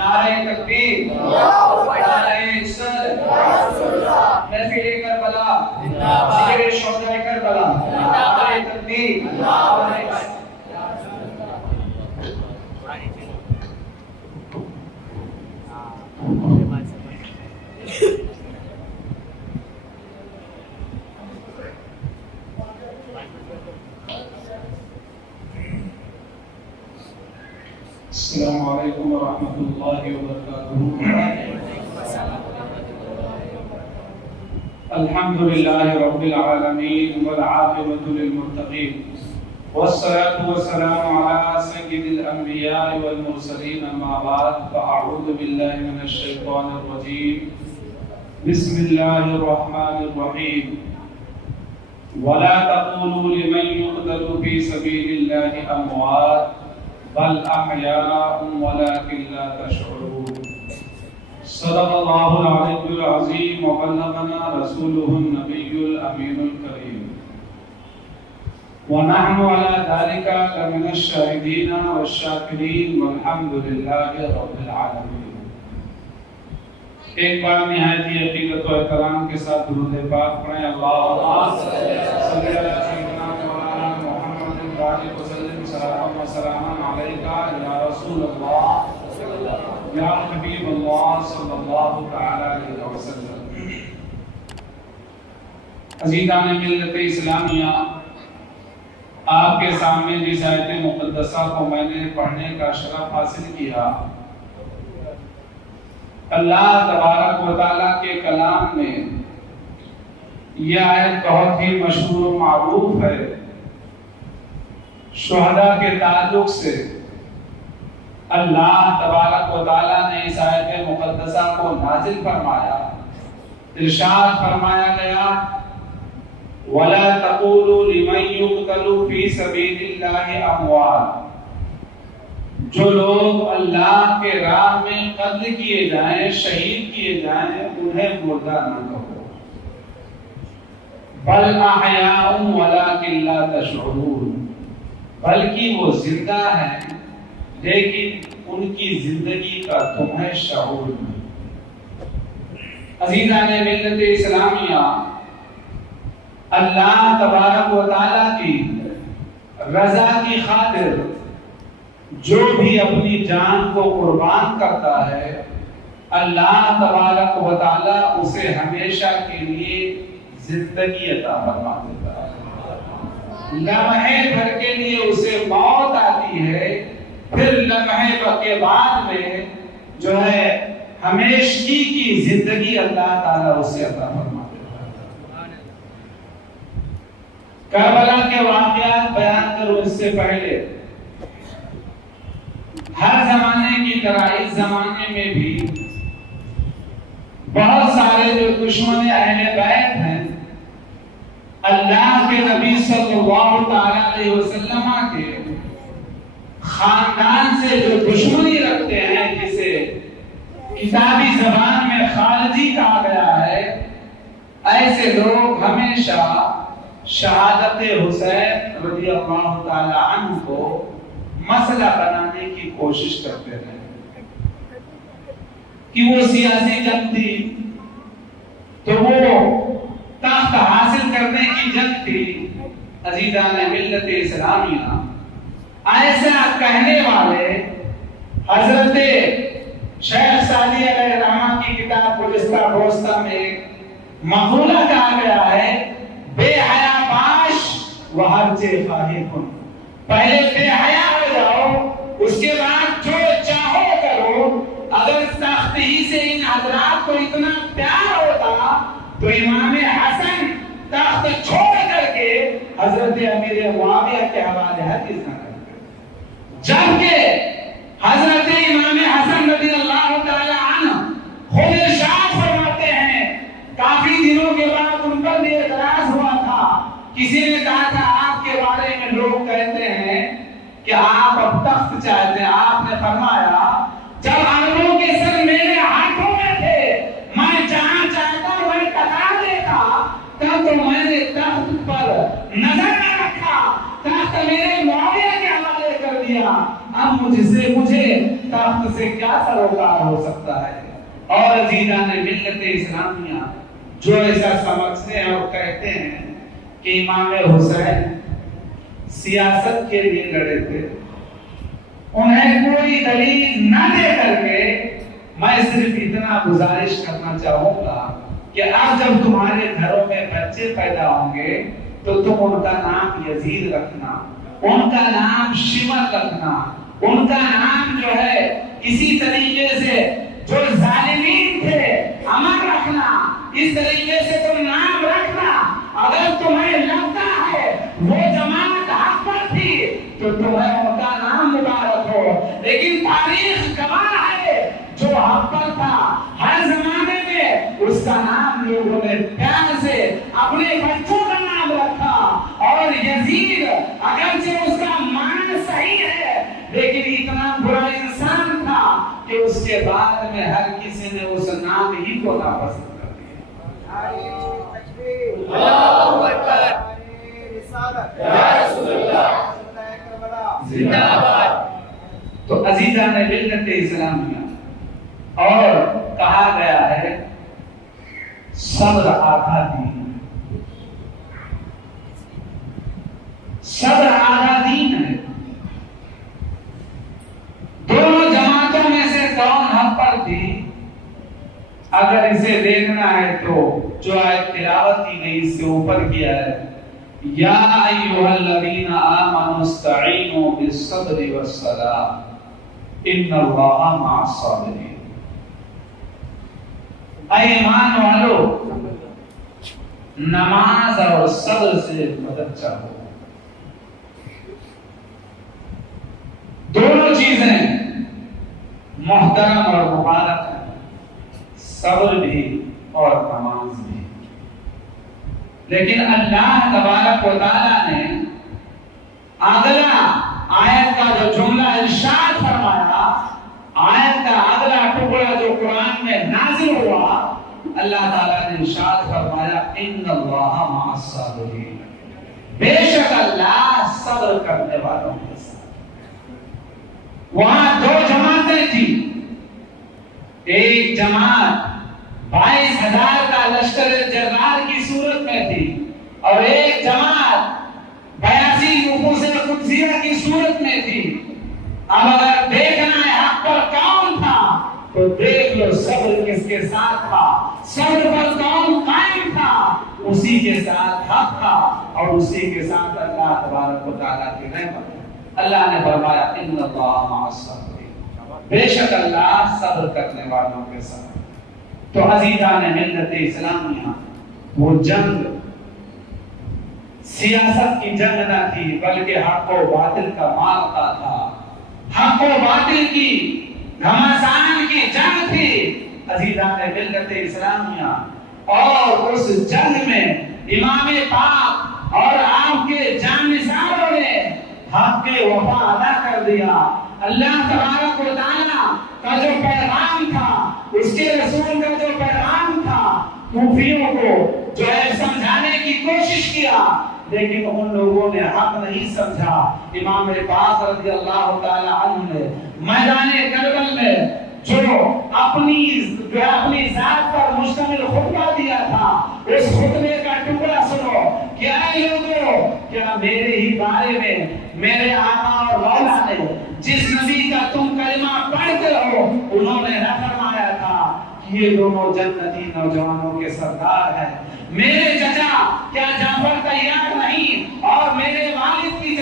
نعرہ تکبیر، نعرہ صدر، محفل کربلا، ذکر شہدائے کربلا، نعرہ تکبیر، السلام علیکم ورحمۃ اللہ وبرکاتہ۔ الحمد للہ رب العالمین والعاقبۃ للمتقین والصلاة والسلام علی سید الانبیاء والمرسلین، اما بعد فاعوذ باللہ من الشیطان الرجیم، بسم اللہ الرحمن الرحیم۔ ولا تقولوا لمن يقتل في سبيل الله اموات بل احیاء ولكن لا تشعرون۔ صدق اللہ العلی العظیم وبلغنا رسوله النبی الامین الکریم، ونحن على ذلك لمن الشاہدین والشاکرین والحمد للہ رب العالمین۔ ایک بار نہایت ہی عقیدت و احترام کے ساتھ درود پاک پڑھیں۔ اللہم صلی علی سیدنا مولانا محمد وآلہ وسلم، صلاۃ و سلام علیکہ یا رسول اللہ یا حبیب اللہ صلی اللہ تعالی علیہ وسلم۔ عزیزان ملت اسلامیہ، آپ کے سامنے جس آیت مقدسہ کو میں نے پڑھنے کا شرف حاصل کیا، اللہ تبارک و تعالیٰ کے کلام میں یہ آیت بہت ہی مشہور و معروف ہے۔ شہداء کے تعلق سے اللہ تبارک و تعالیٰ نے اس آیت مقدسہ کو نازل فرمایا، ارشاد فرمایا گیا وَلَا تَقُولُوا لِمَن يُقْتَلُ فِي سَبِيلِ اللَّهِ أَمْوَاتٌ، جو لوگ اللہ کے راہ میں قتل کیے جائیں، شہید کیے جائیں، انہیں مردہ نہ کہو، بل احیاء ولکن لا تشعرون، بلکہ وہ زندہ ہیں لیکن ان کی زندگی کا تمہیں شعور نہیں۔ عزیزان ملت اسلامیہ، اللہ تبارک و تعالیٰ کی رضا کی خاطر جو بھی اپنی جان کو قربان کرتا ہے، اللہ تبارک و تعالیٰ اسے ہمیشہ کے لیے زندگی عطا فرما دیتا ہے۔ لمحے بھر کے لیے اسے موت آتی ہے، پھر لمحے بھر کے بعد میں جو ہے ہمیشگی کی زندگی اللہ تعالیٰ اسے عطا فرما دیتا ہے۔ کربلا کے واقعات بیان کروں اس سے پہلے، ہر زمانے کی طرح اس زمانے میں بھی بہت سارے جو دشمن اہل بیت ہیں، اللہ کے نبی صلی اللہ علیہ وسلم کے خاندان سے جو دشمنی رکھتے ہیں، جسے کتابی زبان میں خارجی کہا گیا ہے، ایسے لوگ ہمیشہ شہادت حسین رضی اللہ تعالی عنہ کو مسئلہ بنانے کی کوشش کرتے ہیں کہ وہ سیاسی جنگ تھی تو وہ تخت حاصل کرنے کی جنگ تھی۔ عزیزان ملت اسلامیہ، ایسا کہنے والے حضرت شیخ سعدی علیہ الرحمہ کی کتاب گلستہ بوستہ میں ایک مقولہ کہا گیا ہے، بے حیا باش و ہرچے خواہی کن، پہلے بے حیا ہو جاؤ، اس کے بعد جو چاہو کرو۔ اگر سخت ہی سے ان حضرات کو اتنا پیار ہوتا تو امام حسن تخت چھوڑ کر کے حضرت امیر معاویہ کے حوالے حدیث نہ کرتے، جبکہ حضرت امام حسن رضی اللہ تعالی عنہ خود ارشاد فرماتے ہیں، کافی دنوں کے بعد ان پر بھی اعتراض ہوا تھا، کسی نے کہا تھا آپ کے بارے میں لوگ کہتے ہیں کہ آپ اب تخت چاہتے ہیں، آپ نے فرمایا جب عربوں کے سر میرے ہاتھوں میں تھے، میں جہاں چاہتا وہیں ٹکا دیتا، تب تو میں نے تخت پر نظر نہ رکھا، تخت میرے معاویہ کے حوالے کر دیا، اب سے کیا سروکار ہو سکتا ہے؟ اور عزیزان ملت اسلامیہ جو ایسا سمجھتے ہیں اور کہتے ہیں کہ امام حسین سیاست کے لیے لڑے تھے، انہیں کوئی دلیل نہ دے کر کے میں صرف اتنا گزارش کرنا چاہوں گا کہ اب جب تمہارے گھروں میں بچے پیدا ہوں گے تو تم ان کا نام یزید رکھنا، ان کا نام شمر رکھنا، ان کا نام جو ہے اسی طریقے سے جو ظالمین تھے امر رکھنا، اس طریقے سے تم نام رکھنا۔ اگر تمہیں لگتا ہے وہ جماعت حق پر تھی تو تمہیں ان کا نام مبارک ہو، لیکن تاریخ گواہ ہے جو حق پر تھا ہر زمانے میں اس کا نام لوگوں نے پیار سے اپنے بچوں کا نام رکھا۔ اور یزید اگرچہ اس کا معنی صحیح ہے لیکن اتنا برا انسان تھا کہ اس کے بعد میں ہر کسی نے اس نام ہی کو ناپسند کر دیا۔ اللہ اکبر، یا رسول اللہ، زندہ باد۔ تو عزیزان ملت اسلامیہ، اور کہا گیا ہے صبر آدھا دین، صبر آدھا دین ہے۔ دونوں جماعتوں میں سے کون حق پر تھی؟ اگر اسے دیکھنا ہے تو جو آیت تلاوت کی گئی اس سے اوپر کیا ہے، یا ایھا الذین آمنوا استعینوا بالصبر والصلاۃ ان اللہ مع الصابرین۔ اے ایمان والو، نماز اور صبر سے مدد چاہو۔ دونوں چیزیں محترم اور مبارک ہیں، صبر بھی اور نماز بھی۔ لیکن اللہ تبارک و تعالی نے اگلا آیت کا جو جملہ ارشاد فرمایا، آیت کا اگلا ٹکڑا جو قرآن میں نازل ہوا، اللہ تعالیٰ نے ارشاد فرمایا ان اللہ مع الصابرین، بے شک اللہ صبر کرنے والوں کے ساتھ۔ وہاں دو جماعتیں تھیں، ایک جماعت 22,000 کا لشکر جرار کی صورت میں تھی، اور ایک جماعت 82 نفوس قدسیہ کی صورت میں تھی۔ اب اگر دیکھنا ہے حق پر کون تھا تو دیکھ لو صبر کس کے ساتھ تھا، صبر پر کون قائم تھا، اسی کے ساتھ حق تھا اور اسی کے ساتھ اللہ تبارک و تعالیٰ کی رحمت۔ اللہ نے فرمایا ان اللہ مع الصابرین، بے شک اللہ صبر کرنے والوں کے ساتھ۔ تو عزیزان ملت اسلامیہ، وہ جنگ سیاست کی جنگ نہ تھی بلکہ حق و باطل کا معرکہ تھا، حق و باطل کی گھمسان کی جنگ تھی عزیزان ملت اسلامیہ۔ اور اس جنگ میں امام پاک اور آپ کے جانثاروں نے حق کے وفا ادا کر دیا۔ اللہ تبارک و تعالیٰ کا جو پیغام تھا، اس کے رسول کا جو پیغام تھا، کوفیوں کو جو ہے سمجھانے کی کوشش کیا، لیکن ان لوگوں نے حق نہیں سمجھا۔ امام پاک رضی اللہ تعالی عنہ نے میدان کربل میں جو اپنی ذات پر مشتمل خطبہ دیا تھا، اس خطبے کا ٹکڑا سنو۔ کیا لوگو، کیا میرے ہی بارے میں میرے آقا اور مولا نے جس نبی کا تم کلمہ پڑھتے ہو، انہوں نے نہ فرمایا تھا کہ یہ دونوں جنتی نوجوانوں کے سردار ہیں؟ میرے چچا کیا جعفر تیار نہیں، اور میرے والد کی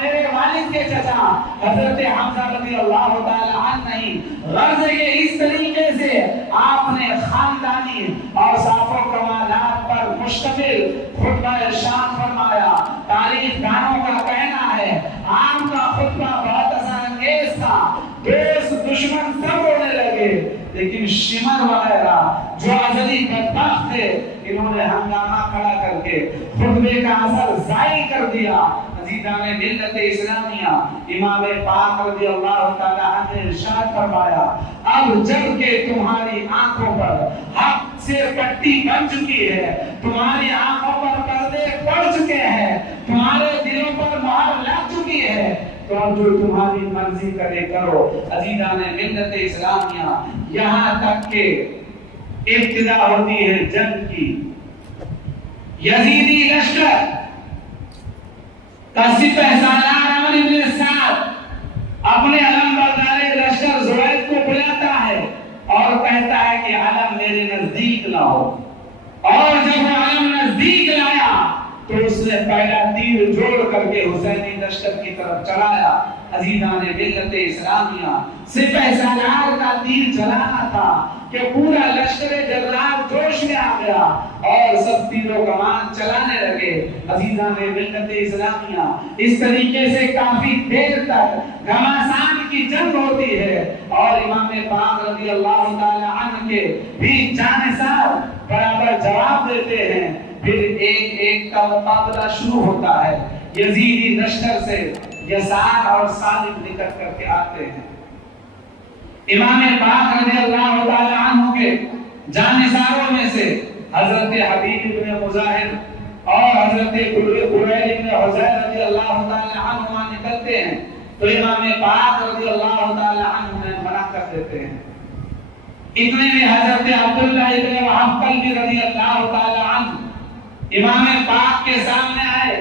میرے والد کے چچا حضرت حمزہ رضی اللہ تعالی عنہ نہیں؟ غرض یہ اس طریقے سے آپ نے خاندانی اور صاف و کمالات پر مشتمل خطبہ ارشاد فرمایا۔ تاریخ دانوں کا کہنا ہے آپ کا خطبہ بہت اثر انگیز تھا، دوست دشمن سب رونے لگے، لیکن شمر وغیرہ جو ازلی بدبخت تھے، انہوں نے ہنگامہ کھڑا کر کے خطبے کا اثر ضائع کر دیا۔ عزیزان ملت اسلامیہ، امام پاک رضی اللہ تعالی عنہ نے ارشاد فرمایا اب جب کہ تمہاری آنکھوں پر حق سے پٹی بن چکی ہے، تمہاری آنکھوں پر پردے پڑ چکے ہیں، تمہارے دلوں پر مہر لگ چکی ہے، تو اب جو تمہاری مرضی کرے کرو۔ عزیزان ملت اسلامیہ، یہاں تک کہ ابتدا ہوتی ہے جنگ کی۔ یزیدی لشکر کا سپہ سالار عمرو بن سعد اپنے علم بردار لشکر زبید کو بلاتا ہے اور کہتا ہے کہ علم میرے نزدیک لاؤ، اور جب وہ علم نزدیک لایا تو اس نے پہلا تیر جوڑ کر کے حسینی لشکر کی طرف چلایا۔ عزیزان ملت اسلامیہ، سپہ سالار کا تیر چلانا تھا کہ پورا لشکر جلاد جوش میں آ گیا اور سب تیروں کمان چلانے لگے۔ عزیزان ملت اسلامیہ، اس طریقے سے کافی دیر تک گھمسان کی جنگ ہوتی ہے اور امام پاک رضی اللہ تعالی عنہ کے بھی جانثار برابر جواب دیتے ہیں۔ پھر ایک ایک کا مقابلہ شروع ہوتا ہے۔ یزیدی لشکر سے یسار اور سالم نکل کر کے آتے ہیں۔ امام پاک رضی اللہ تعالی عنہ کے جانثاروں میں سے حضرت حبیب بن مظاہر اور حضرت قریب بن حزیر رضی اللہ تعالی عنہ نکلتے ہیں تو امام پاک رضی اللہ تعالی عنہ نے منع کر دیتے ہیں۔ اتنے میں حضرت عبداللہ ابن وہب قلبی رضی اللہ تعالی عنہ امام پاک کے سامنے آئے۔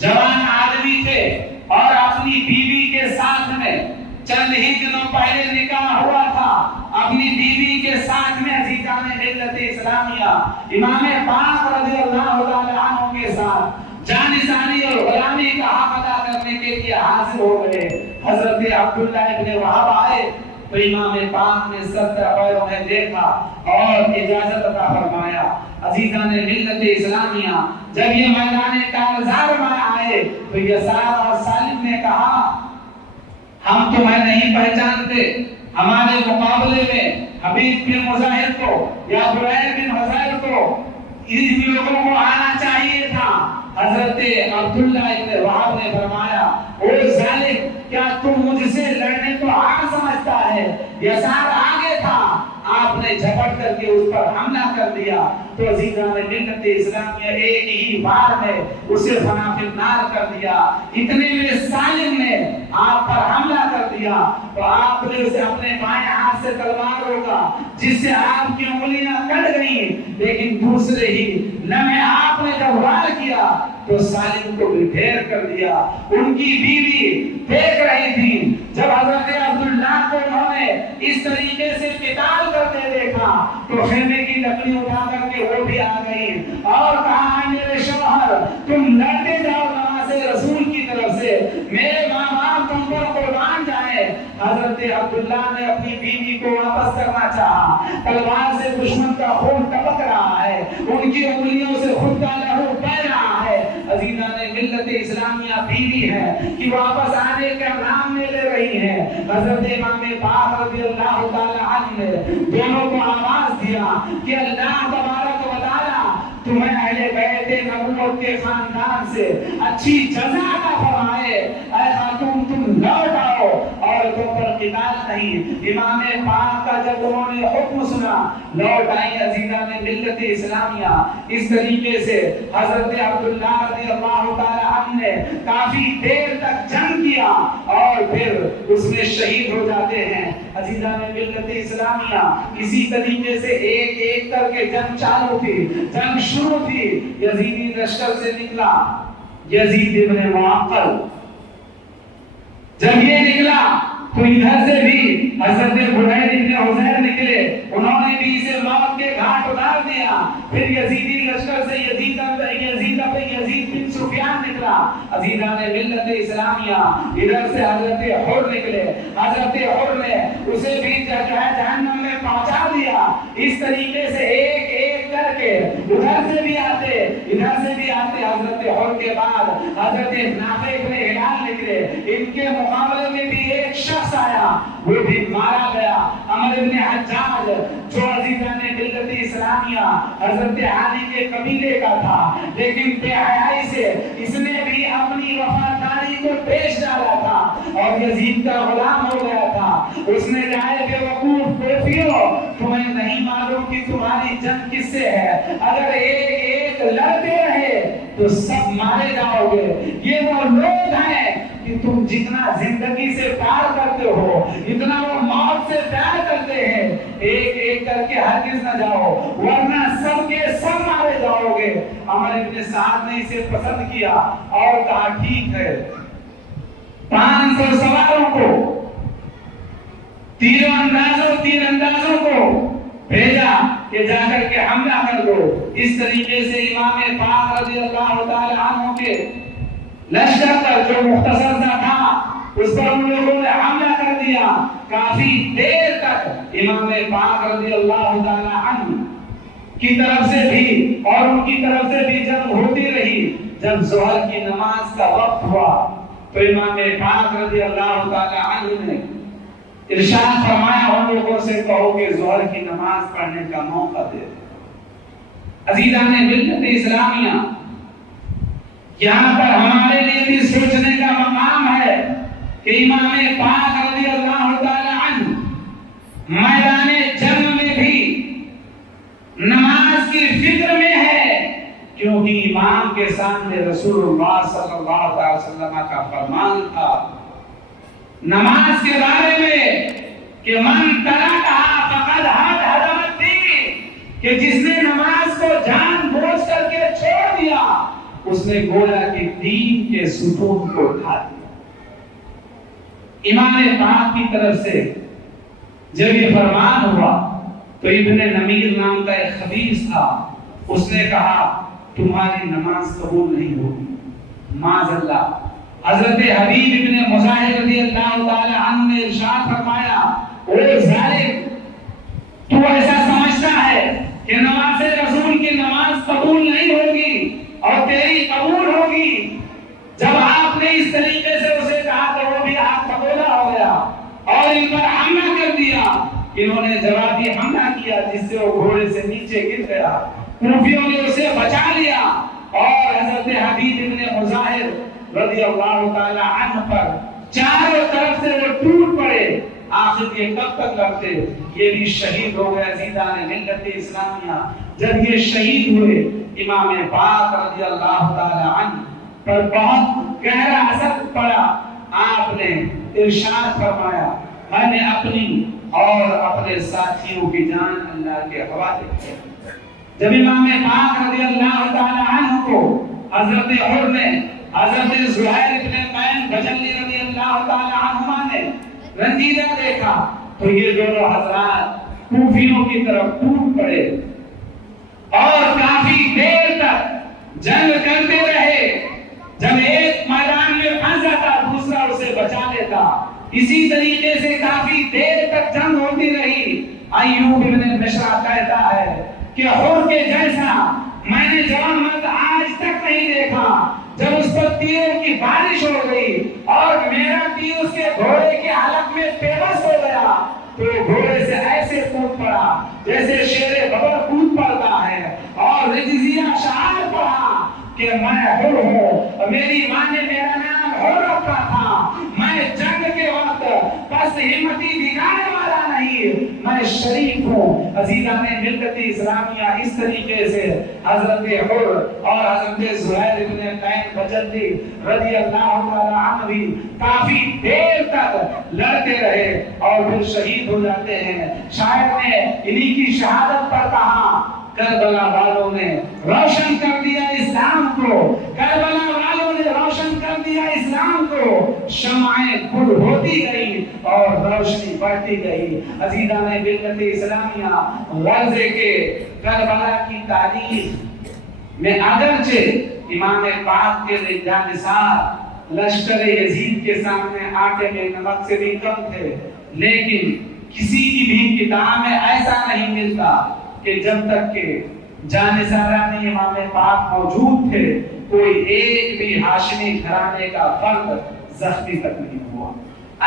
جوان آدمی تھے اور اپنی بیوی کے ساتھ میں چند ہی دنوں پہلے نکاح ہوا تھا۔ اپنی بیوی کے ساتھ میں عزیزان ملت اسلامیہ امام پاک رضی اللہ تعالی عنہ کے ساتھ جانثاری اور غلامی کا حق ادا کرنے کے لیے حاضر ہو گئے۔ حضرت عبداللہ ابن وہب آئے تو امام پاک نے سر پیروں میں دیکھا اور اجازت عطا فرمایا۔ عزیزان ملت اسلامیہ، جب یہ میدان کارزار میں آئے تو یسار اور سالم نے کہا ہم تمہیں نہیں پہچانتے، ہمارے مقابلے میں حبیب بن مظاہر کو یا قریب بن حزیر کو ان لوگوں کو آنا چاہیے تھا۔ حضرت عبداللہ ابن وہب نے فرمایا او ظالم، کیا تم مجھ سے لڑنے کو آگ سمجھتا ہے؟ یسار آگے تھا، آپ نے جھپٹ کر کے اس پر حملہ کر دیا تو عزیزان ملت اسلامیہ ایک ہی بار میں اسے فنا فی النار کر دیا۔ اتنے میں سالم نے آپ پر حملہ کر دیا تو آپ نے اسے اپنے بائیں ہاتھ سے تلوار روکا جس سے آپ کی انگلیاں کٹ گئیں، لیکن دوسرے ہی لمحے آپ نے جب وار کیا تو سالم کو بھی ڈھیر کر دیا۔ ان کی بیوی دیکھ رہی تھی جب حضرت عبداللہ کو انہوں نے اس طریقے سے قتال کرتے دیکھا تو خیمے کی لکڑی اٹھا کر کے وہ بھی آ گئی اور کہا میرے شوہر تم لڑتے جاؤ نماز رسول کی طرف سے، میرے ماں باپ تم پر قربان جائیں۔ حضرت عبداللہ نے اپنی بیوی کو واپس کرنا چاہا، تلوار سے دشمن کا خون ٹپک رہا ہے، ان کی انگلیوں سے خود کا لہو بہ رہا ہے۔ عزیزان ملت اسلامیہ بیوی ہے کہ واپس آنے کا نام نہیں لے رہی ہے۔ حضرت امام پاک رضی اللہ تعالی عنہ نے دونوں کو آواز دیا کہ اللہ تبارک و تعالی تمہیں اہل بیت نبوت کے خاندان سے اچھی جزا عطا فرمائے۔ اے خاتون تم لوٹ آؤ، عورتوں پر قتال نہیں۔ امام پاک کا جب انہوں نے حکم سنا لوٹ آئی عزیزان ملت اسلامیہ۔ اس طریقے سے حضرت عبداللہ رضی اللہ تعالی عنہ نے کافی دیر تک جنگ کیا اور پھر اس میں شہید ہو جاتے ہیں۔ عزیزان ملت اسلامیہ، اسی طریقے سے ایک ایک کر کے جنگ چالو تھی، جنگ شروع تھی۔ یزیدی لشکر سے نکلا یزید ابن معقل، جب یہ نکلا تو ادھر سے بھی حضرت قریب بن حزیر نکلے، انہوں نے بھی اسے موت کے گھاٹ اتار دیا۔ پھر یزیدی لشکر سے یزید بن سفیان نکلا۔ عزیزان ملت اسلامیہ، ادھر سے حضرت حر نکلے، حضرت حر نے اسے بھی جہنم میں پہنچا دیا۔ اس طریقے سے ایک ایک کر کے ادھر سے بھی آتے ادھر سے بھی آتے۔ حضرت حر کے بعد حضرت نافع بن ہلال نکلے، ان کے مقابلے میں بھی ایک شخص آیا، وہ بھی مارا گیا، عمرو بن حجاج، جو عزیزان ملت اسلامیہ حضرت علی کے قبیلے کا تھا، لیکن بے حیائی سے اس نے بھی اپنی وفاداری کو پیش ڈالا تھا اور یزید کا غلام ہو گیا تھا۔ اس نے کہا بے وقوف بیٹیوں، تمہیں نہیں معلوم کہ تمہاری جنگ کس سے ہے، اگر ایک ایک لڑتے رہے تو سب مارے جاؤ گے۔ یہ وہ لوگ ہیں کہ تم جتنا زندگی سے پیار کرتے ہو اتنا وہ موت سے پیار کرتے ہیں، ایک ایک کر کے ہرگز نہ جاؤ ورنہ سب کے سب مارے جاؤ گے۔ عمر ابن سعد نے اسے پسند کیا اور کہا ٹھیک ہے، 500 سواروں کو، تیر اندازوں کو بھیجا کہ جا کر کے حملہ کر دو۔ اس طریقے سے امام پاک رضی اللہ تعالی عنہ کے لشکر پر جو مختصر سا تھا اس پر ان لوگوں نے حملہ کر دیا۔ کافی دیر تک امام پاک رضی اللہ تعالی عنہ کی طرف سے بھی اور ان کی طرف سے بھی جنگ ہوتی رہی۔ جب ظہر کی نماز کا وقت ہوا تو امام پاک رضی اللہ تعالی عنہ نے ارشاد فرمایا ان لوگوں سے کہو کہ ظہر کی نماز پڑھنے کا موقع دے۔ عزیزان ملت اسلامیہ، یہاں پر ہمارے لیے بھی سوچنے کا مقام ہے کہ امام پاک رضی اللہ تعالی عنہ میدان جنگ میں بھی نماز کی فکر میں ہے، کیونکہ امام کے سامنے رسول اللہ صلی اللہ علیہ وسلم کا فرمان تھا نماز کے بارے میں کہ من ترکھا فقد ہدم الدین، کہ جس نے نماز کو جان بوجھ کر کے چھوڑ دیا اس نے گویا کہ دین کے ستون کو اٹھا دیا۔ امام پاک کی طرف سے جب یہ فرمان ہوا تو ابن نمیر نام کا ایک خبیث تھا، اس نے کہا تمہاری نماز قبول نہیں ہوگی معاذ اللہ۔ حضرت حبیب ابن مظاہر رضی اللہ تعالی عنہ نے ارشاد فرمایا اے ظالم، تو ایسا سمجھتا ہے کہ نماز رسول کی نماز قبول نہیں ہوگی اور تیری قبول ہوگی؟ جب آپ نے اس طریقے سے اسے کہا تو وہ بھی آپ قبولہ ہو گیا اور ان پر حملہ کر دیا۔ انہوں نے جوابی حملہ کیا جس سے وہ گھوڑے سے نیچے گر گیا، کوفیوں نے اسے بچا لیا اور حضرت حبیب ابن مظاہر رضی اللہ تعالی عنہ پر چاروں طرف سے وہ ٹوٹ پڑے۔ آخر یہ کب تک لڑتے؟ یہ بھی شہید ہو گئے۔ عزیزان ملت اسلامیہ، جب یہ شہید ہوئے امام پاک رضی اللہ تعالی عنہ پر بہت گہرا اثر پڑا۔ آپ نے ارشاد فرمایا میں نے اپنی اور اپنے ساتھیوں کی جان اللہ کے حوالے کی۔ جب امام پاک رضی اللہ تعالی عنہ کو حضرت عمر نے حضرت زہیر ابن قین بجلی رضی اللہ تعالی عنہما نے رنجیدہ دیکھا تو یہ دونوں حضرات کوفیوں کی طرف ٹوٹ پڑے اور کافی دیر تک جنگ کرتے رہے۔ جب ایک میدان میں پھنس جاتا دوسرا اسے بچا لیتا۔ اسی طریقے سے کافی دیر تک جنگ ہوتی رہی۔ ایوب ابن بشرا کہتا ہے کہ حور کے جیسا میں نے جوان مرد آج تک نہیں دیکھا۔ جب اس پر تیروں کی بارش ہو گئی اور میرا تیر اس کے گھوڑے کے حلق میں پیوست ہو گیا تو گھوڑے سے ایسے کود پڑا جیسے شیر ببر کود پڑتا ہے اور رجزیہ شعار پڑا کہ میں حر ہوں، میری ماں نے میرا نام حر رکھا تھا، میں جنگ کے وقت بس ہمتی دکھانے والا نہیں، میں شریف ہوں۔ عزیزان ملت اسلامیہ، اس طریقے سے حضرت حر اور حضرت زہیر ابن قین بجلی رضی اللہ تعالی عنہ بھی کافی دیر تک لڑتے رہے اور پھر شہید ہو جاتے ہیں۔ شاعر نے انہی کی شہادت پر کہا کربلا والوں نے روشن کر دیا اسلام کو، کربلا والوں نے روشن کر دیا اسلام کو، شمعیں گل ہوتی گئی اور روشنی بڑھتی گئی۔ عزیزان ملت اسلامیہ، غزے کے کربلا کی تاریخ میں اگرچہ امام پاک کے جانثار لشکر یزید کے سامنے آٹے میں نمک سے بھی کم تھے، لیکن کسی کی بھی کتاب میں ایسا نہیں ملتا کہ جب تک کہ جانثاران امام پاک موجود تھے کوئی ایک بھی ہاشمی گھرانے کا فرد زخمی تک نہیں ہوا۔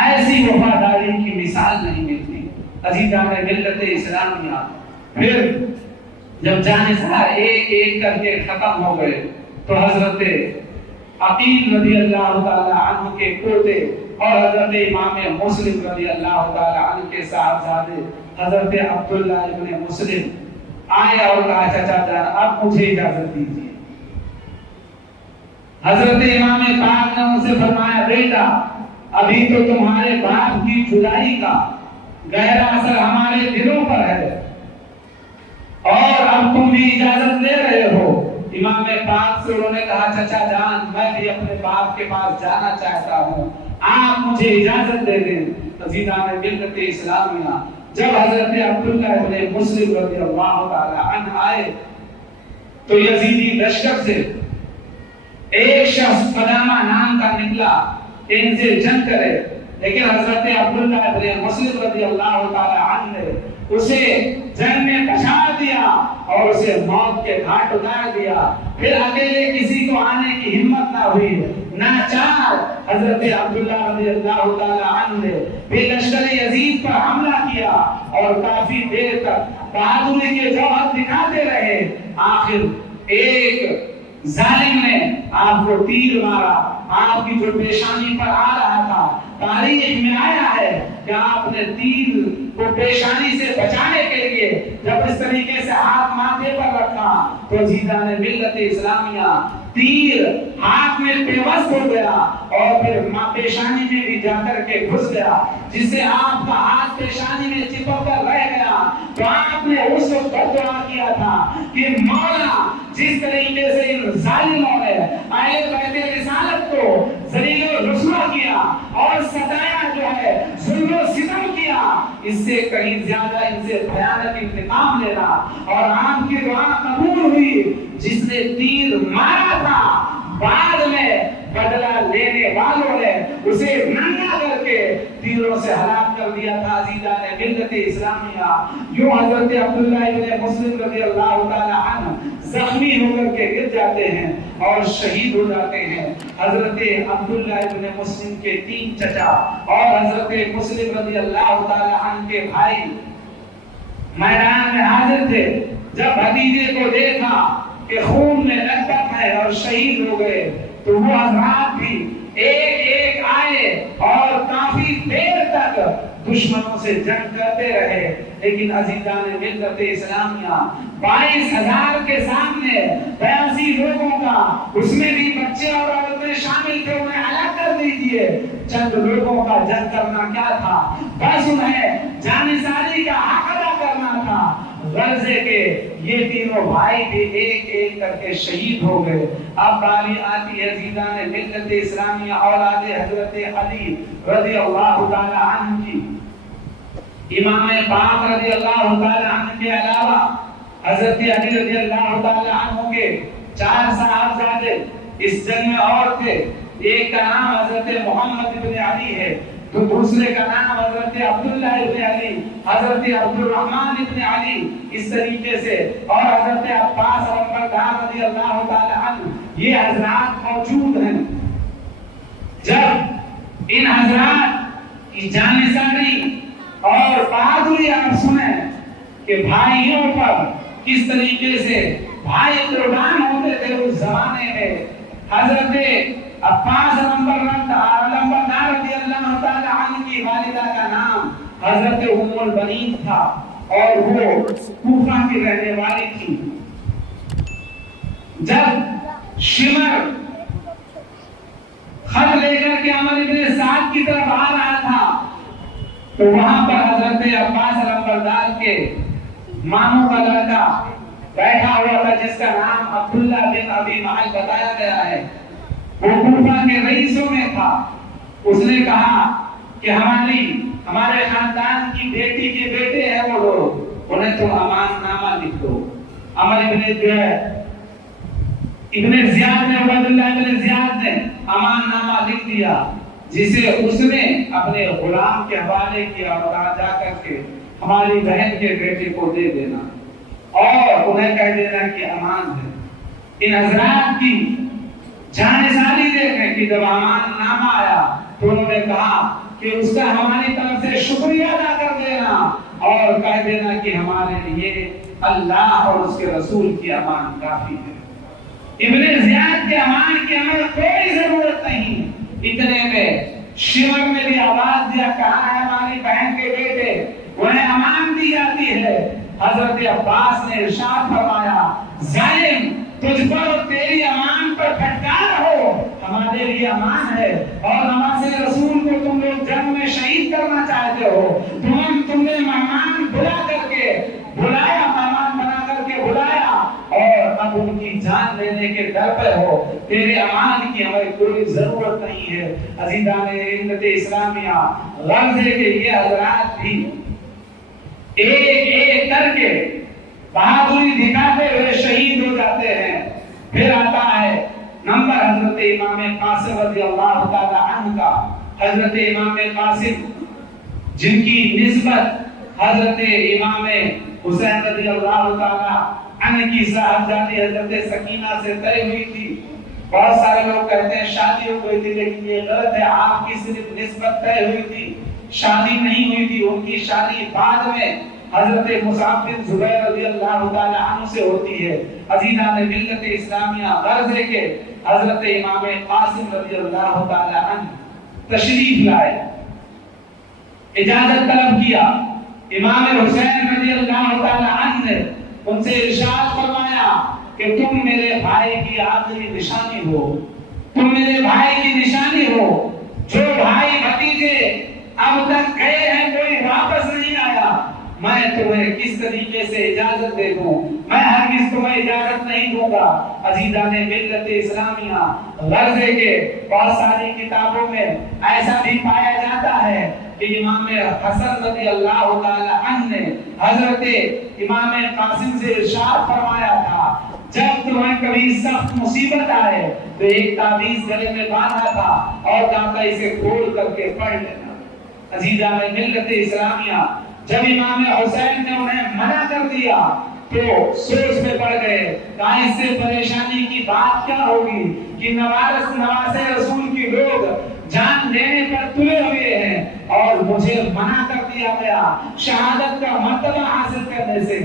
ایسی وفاداری کی مثال نہیں ملتی۔ عزیزان ملت اسلامیہ، پھر جب جانثار ایک ایک کر کے ختم ہو گئے تو حضرت عقیل رضی اللہ تعالی عنہ کے پوتے اور حضرت امام مسلم رضی اللہ تعالی عنہ کے صاحبزادے حضرت عبداللہ ابن مسلم آئے اور کہا چچا جان اب مجھے اجازت دیجیے، حضرت امام پاک نے ان سے فرمایا بیٹا ابھی تو تمہارے باپ کی جدائی کا گہرا اثر ہمارے دلوں پر ہے اور اب تم بھی اجازت لے رہے ہو۔ امام پاک سے انہوں نے کہا چچا جان میں بھی اپنے باپ کے پاس جانا چاہتا ہوں، آپ مجھے اجازت دے دیں۔ عزیزان ملت اسلامیہ جب حضرت عبداللہ ابن مسلم رضی اللہ تعالی عنہ آئے تو یزیدی لشکر سے ایک شخص قدامہ نام کا نکلا کہ ان سے جنگ کرے، لیکن حضرت عبداللہ ابن مسلم رضی اللہ تعالی عنہ نے اسے جنگ میں بچا دیا اور اسے موت کے گھاٹ اتار دیا۔ پھر اکیلے کسی کو آنے کی ہمت نہ ہوئی، ناچار حضرت عبداللہ رضی اللہ تعالی عنہ نے بھی لشکر یزید پر حملہ کیا اور کافی دیر تک بہادری کے جوہر دکھاتے رہے۔ آخر ایک ظالم نے آپ کو تیر مارا، آپ کی جو پیشانی پر آ رہا تھا، تاریخ میں آیا ہے کہ آپ نے تیر کو پیشانی سے بچانے کے لیے جب اس طریقے سے ہاتھ ماتھے پر رکھا تو عزیزان ملت اسلامیہ تیر ہاتھ میں پیوست ہو گیا اور پھر پیشانی میں بھی جا کر کے گھس گیا، جس سے آپ کا ہاتھ پیشانی میں چپک کر رہ گیا۔ تو آپ نے اس وقت دعا کیا تھا کہ مولا جس طریقے سے ان ظالموں نے اہل بیت رسالت کو ذلیل و رسوا کیا اور ستایا جو ہے ظلم و ستم کیا، اس سے کہیں زیادہ ان سے بھیانک انتقام لینا۔ اور آپ کی دعا قبول ہوئی، جس نے تیر مارا تھا بعد میں بدلہ لینے والوں نے اسے ننگا کر کے تیروں سے ہلاک کر دیا تھا۔ عزیزان ملت اسلامیہ یوں حضرت عبداللہ ابن مسلم رضی اللہ تعالی عنہ زخمی ہو کر کے گر جاتے ہیں اور شہید ہو جاتے ہیں۔ حضرت عبداللہ ابن مسلم کے 3 چچا اور حضرت مسلم رضی اللہ تعالی عنہ کے بھائی میدان میں حاضر تھے۔ جب بھتیجے کو دیکھا کہ خون میں لطف ہے اور شہید ہو گئے تو وہ حضرات بھی ایک ایک آئے اور کافی دیر تک دشمنوں سے جنگ کرتے رہے، لیکن عزیزان ملت اسلامیہ 22,000 کے سامنے 82 لوگوں کا، اس میں بھی بچے اور عورتیں شامل تھے، انہیں ہلاک کر دیجئے۔ چند لوگوں کا جنگ کرنا کیا تھا؟ بس انہیں جانثاری کا حق ادا کرنا تھا۔ غرضے کے یہ تینوں بھائی بھی ایک ایک کر کے شہید ہو گئے۔ اب باری آتی ہے عزیزان ملت اسلامیہ اولاد حضرت علی رضی اللہ تعالی عنہ کی۔ امام پاک رضی اللہ تعالی عنہ کے علاوہ حضرت علی رضی اللہ تعالی عنہ کے 4 صاحبزادے اس جنگ میں اور تھے۔ ایک کا نام حضرت محمد ابن علی ہے، تو دوسرے کا نام حضرت عبداللہ ابن علی، حضرت عبد الرحمن ابن علی، اس طریقے سے، اور حضرت عباس علمبردار رضی اللہ تعالی عنہ، یہ حضرات موجود ہیں۔ جب ان حضرات کی جانثاری اور بہادری آپ سنیں کہ بھائیوں پر کس طریقے سے بھائی قربان ہوتے تھے اس زمانے میں۔ حضرت عباس علمبردار رضی اللہ تعالی عنہ کی والدہ کا نام حضرت ام البنین تھا اور وہ کوفہ کی رہنے والی تھی۔ جب شمر خط لے کر کے عمر ابن سعد کی طرف آ رہا تھا تو وہاں پر حضرت عباس علمبردار کے ماموں کا لڑکا بیٹھا ہوا تھا جس کا نام عبداللہ بن ابی معاذ بتایا گیا ہے، وہ کوفہ کے رئیسوں میں تھا۔ اس نے کہا کہ ہمارے خاندان کی بیٹی کے بیٹے ہیں وہ لوگ، انہیں تم امان نامہ لکھ دو۔ عمر ابن زیاد نے عبداللہ ابن زیاد نے امان نامہ لکھ دیا، جسے اس نے اپنے غلام کے حوالے کیا اور کہا جا کر کے ہماری بہن کے بیٹے کو دے دینا اور انہیں کہہ دینا کہ امان ہے۔ ان حضرات کی جانثاری دیکھیں کہ جب امان نامہ آیا تو انہوں نے کہا کہ اس کا ہماری طرف سے شکریہ ادا کر دینا اور کہہ دینا کہ ہمارے لیے اللہ اور اس کے رسول کی امان کافی ہے۔ ابن زیاد کے امان کی ہمیں کوئی ضرورت نہیں۔ اتنے میں شمر نے بھی آواز دیا، کہا ہے ہماری بہن کے بیٹے، انہیں امان دی جاتی ہے۔ حضرت عباس نے ارشاد فرمایا، ظالم تجھ پر اور تیری امان پر پھٹکار ہو ہمارے لیے امان ہے، اور ہمارے رسول کو تم لوگ جنگ میں شہید کرنا چاہتے ہو، تم نے مہمان بلا کر کے بلایا، مہمان بنا کر کے بلایا، اور اب ان کی جان لینے کے ڈر پہ ہو، تیرے امان کی ہمیں کوئی ضرورت نہیں ہے۔ عزیزان ملت اسلامیہ، غرض ہے کہ یہ حضرات بھی ایک ایک کر کے بہادری دکھاتے ہوئے شہید ہو جاتے ہیں۔ پھر آتا ہے نمبر حضرت امام قاسم رضی اللہ تعالی عنہ کا۔ حضرت امام قاسم جن کی نسبت حضرت امام حسین رضی اللہ تعالی عنہ کی صاحبزادی حضرت سکینہ سے طے ہوئی تھی۔ بہت سارے لوگ کہتے ہیں شادی ہو گئی تھی، لیکن یہ غلط ہے، آپ کی صرف نسبت طے ہوئی تھی، شادی نہیں ہوئی تھی۔ ان کی شادی بعد میں حضرت مصعب بن زبیر رضی اللہ تعالی عنہ سے ہوتی ہے۔ عزیزان ملت اسلامیہ، غرض ہے کہ حضرت امام قاسم رضی اللہ تعالی عنہ تشریف لائے، اجازت طلب کیا۔ امام حسین رضی اللہ تعالی عنہ نے ان سے ارشاد فرمایا کہ تم میرے بھائی کی آخری نشانی ہو، تم میرے بھائی کی نشانی ہو۔ جو بھائی بھتیجے اب تک گئے ہیں کوئی واپس نہیں آیا، میں تمہیں کس طریقے سے اجازت دے دوں؟ میں ہرگز تمہیں اجازت نہیں دوں گا۔ عزیزان ملت اسلامیہ، غرض ہے کہ بہت ساری کتابوں میں ایسا بھی پایا جاتا ہے کہ امام حسن رضی اللہ تعالی عنہ نے حضرت امام قاسم سے ارشاد فرمایا تھا جب تمہیں کبھی سخت مصیبت آئے تو ایک تعویذ گلے میں باندھا تھا اور کہا تھا اسے کھول کر کے پڑھ لینا۔ عزیزان ملت اسلامیہ، جب امام حسین نے انہیں منع کر دیا تو سوچ میں پڑ گئے کہ اس سے پریشانی کی بات کیا ہوگی کہ نواسے رسول کی لوگ جان دینے پر تلے ہوئے ہیں اور مجھے منع کر دیا گیا شہادت کا مرتبہ حاصل کرنے سے۔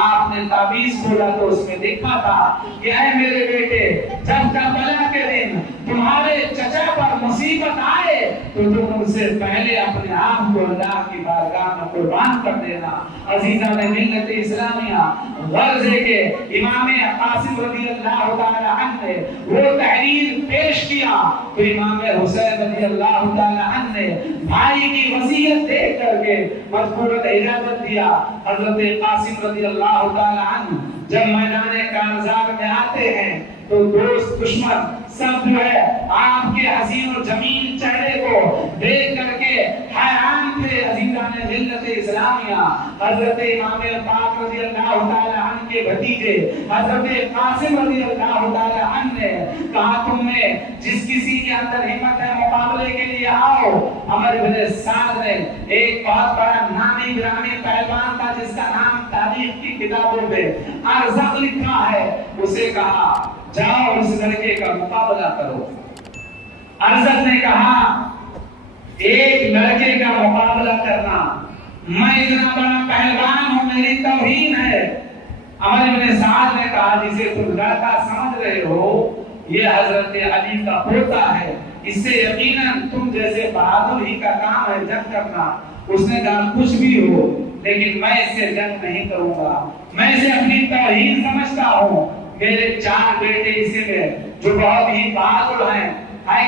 آپ نے تعویذ کھولا تو اس میں دیکھا تھا کہ اے میرے بیٹے، جب کربلا کے دن تمہارے چچا پر مصیبت آئے تو تم ان سے پہلے اپنے آپ کو اللہ کی بارگاہ میں قربان کر دینا۔ عزیزان ملت اسلامیہ، غرض ہے کہ امام قاسم رضی اللہ تعالی عنہ نے وہ تحریر پیش کیا تو امام حسین رضی اللہ تعالی عنہ نے بھائی کی وصیت دیکھ کر کے مذکورت اجازت دیا۔ حضرت قاسم رضی اللہ تعالی عنہ جب میدان کارزار میں آتے ہیں تو دوست دشمن سب جو ہے آپ کے حسین و جمیل چہرے کو دیکھ کر کے حیران تھے۔ عزیزان ملت اسلامیہ، حضرت امام پاک رضی اللہ تعالی عنہ کے بھتیجے حضرت قاسم رضی اللہ تعالی عنہ نے کہا تم نے جس کسی کے اندر ہمت ہے مقابلے کے لیے آؤ۔ عمر بن سعد نے ایک بہت بڑا نامی گرامی پہلوان تھا جس کا نام تاریخ کی کتابوں میں ارزق لکھا ہے، اسے کہا جاؤ اس لڑکے کا مقابلہ کرو۔ ارزق نے کہا ایک لڑکے کا مقابلہ کرنا، میں اتنا بڑا پہلوان ہوں، میری توہین ہے۔ عمر بن سعد نے کہا جسے تم لڑکا سمجھ رہے ہو یہ حضرت علی کا پوتا ہے، اس سے یقیناً تم جیسے بہادر ہی کا کام ہے جنگ کرنا۔ اس نے کہا کچھ بھی ہو لیکن میں اس سے جنگ نہیں کروں گا، میں اسے اپنی توہین سمجھتا ہوں۔ میرے 4 بیٹے اسی میں جو بہت ہی بہادر ہیں،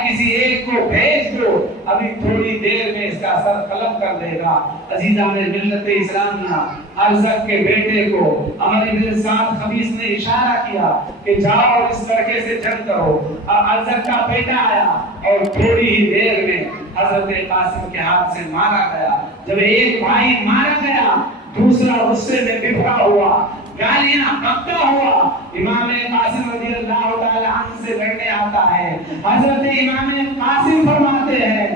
کسی ایک کو بھیج دو، ابھی تھوڑی دیر میں اس کا سر قلم کر دے گا۔ عزیزان ملت اسلامیہ، ارزق کے بیٹے کو عمر بن سعد خبیث نے اشارہ کیا کہ جاؤ اور اس لڑکے سے جنگ کرو۔ اب ارزق کا بیٹا آیا اور تھوڑی ہی دیر میں حضرت قاسم کے ہاتھ سے مارا گیا۔ جب ایک بھائی مارا گیا دوسرا غصے میں بفرا ہوا، گالیاں بکتا ہوا امام قاسم رضی اللہ تعالی عنہ سے لڑنے آتا ہے۔ حضرت امام قاسم فرماتے ہیں